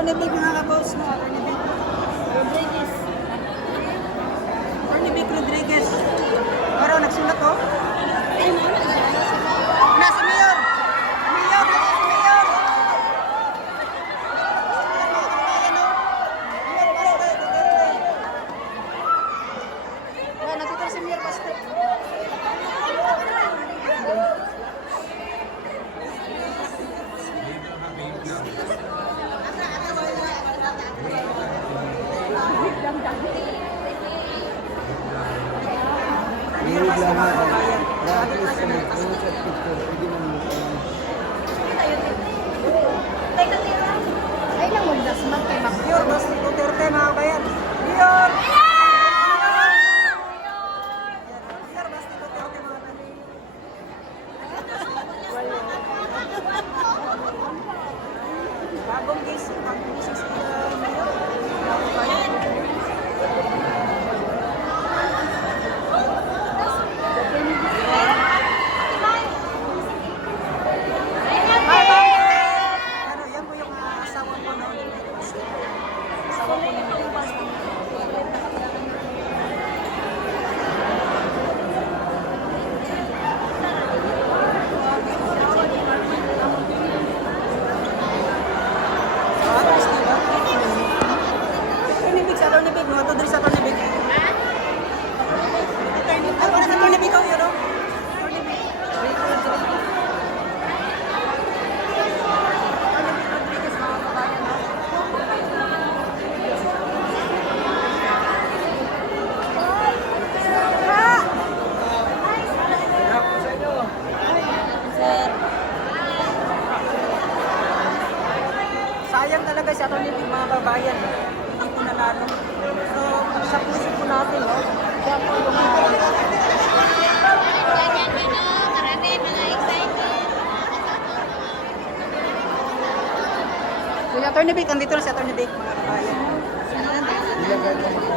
Ornament mga kabos, no? Ornament. Ornament. Bagong gising, bagong gising sa iyo. Pero yan po yung ah, asawa ko noon. Asawa ko. Attorney Vic, andito na si Attorney Vic, mga kabayan. Ano lang,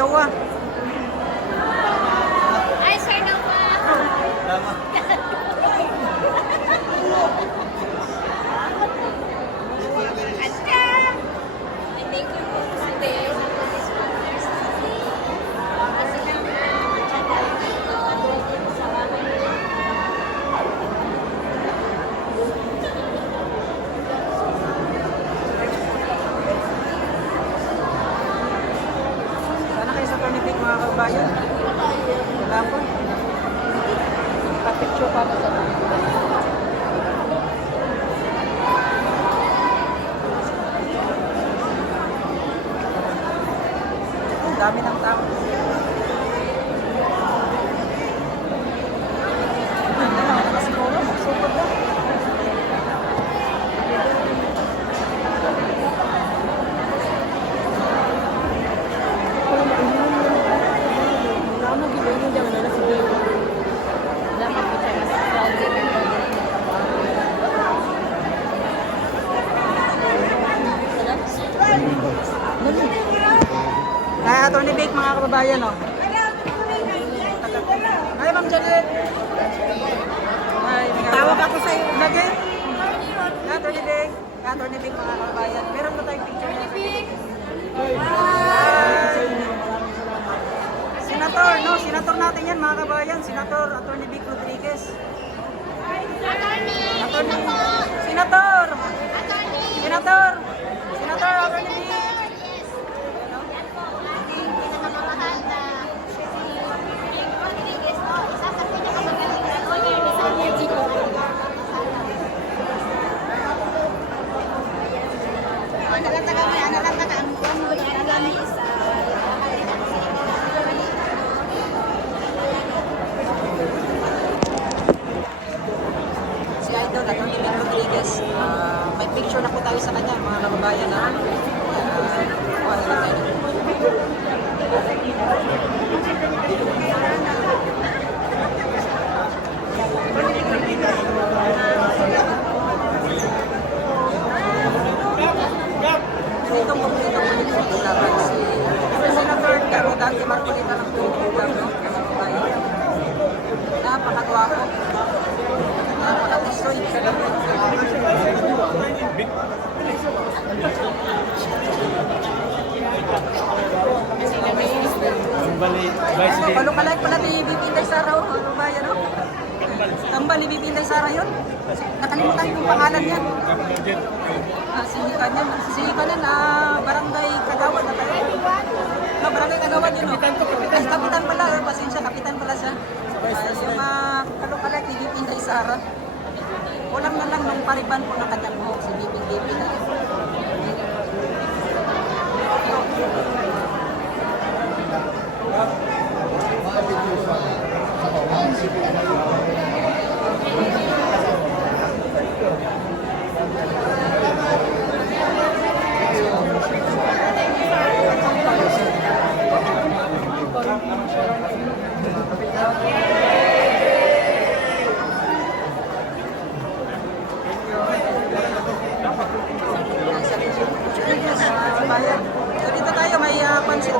到啊 mga kabayan. Wala ko. Kapitsyo para sa mga. Ayan. Uh, may picture na po tayo sa kanya, mga kababayan. Ha? Balo ka pala ni BP Inday Sara, oh, ano ba yan, oh? Tambal ni BP Inday Sara yun. Nakalimutan ko yung pangalan niya. Ah, si Kanan, si Kanan, ah, barangay Kagawad na tayo. No, barangay Kagawad yun, oh. Ay, kapitan pala, eh, pasensya, kapitan pala siya. Ah, yung uh, kalukalay ni BP Inday Sara. Kulang na lang nung pariban po ng kanyang buhok, si BP BP na yun. Bayan. So dito tayo, may uh, pansit.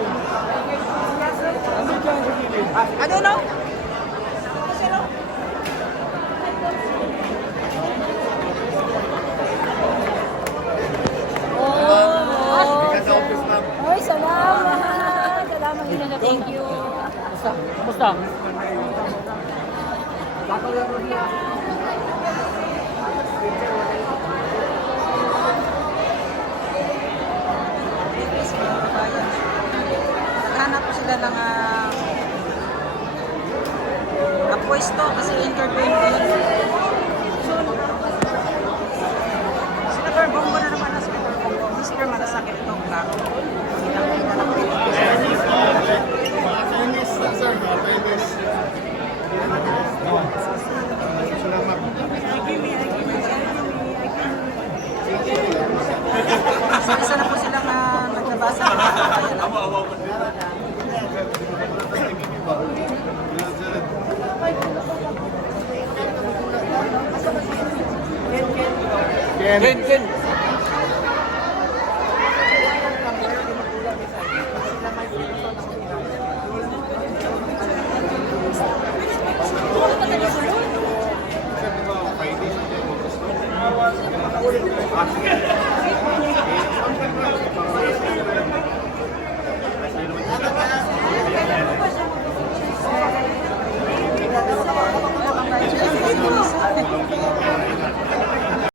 Salamat din na thank you. Kamusta? Naghanap po sila ng uh, pwesto kasi interview ko yun. Senator Bongo na naman na Senator Bongo. Mr. Malasakit itong klaro. Ken. Ken, Ken.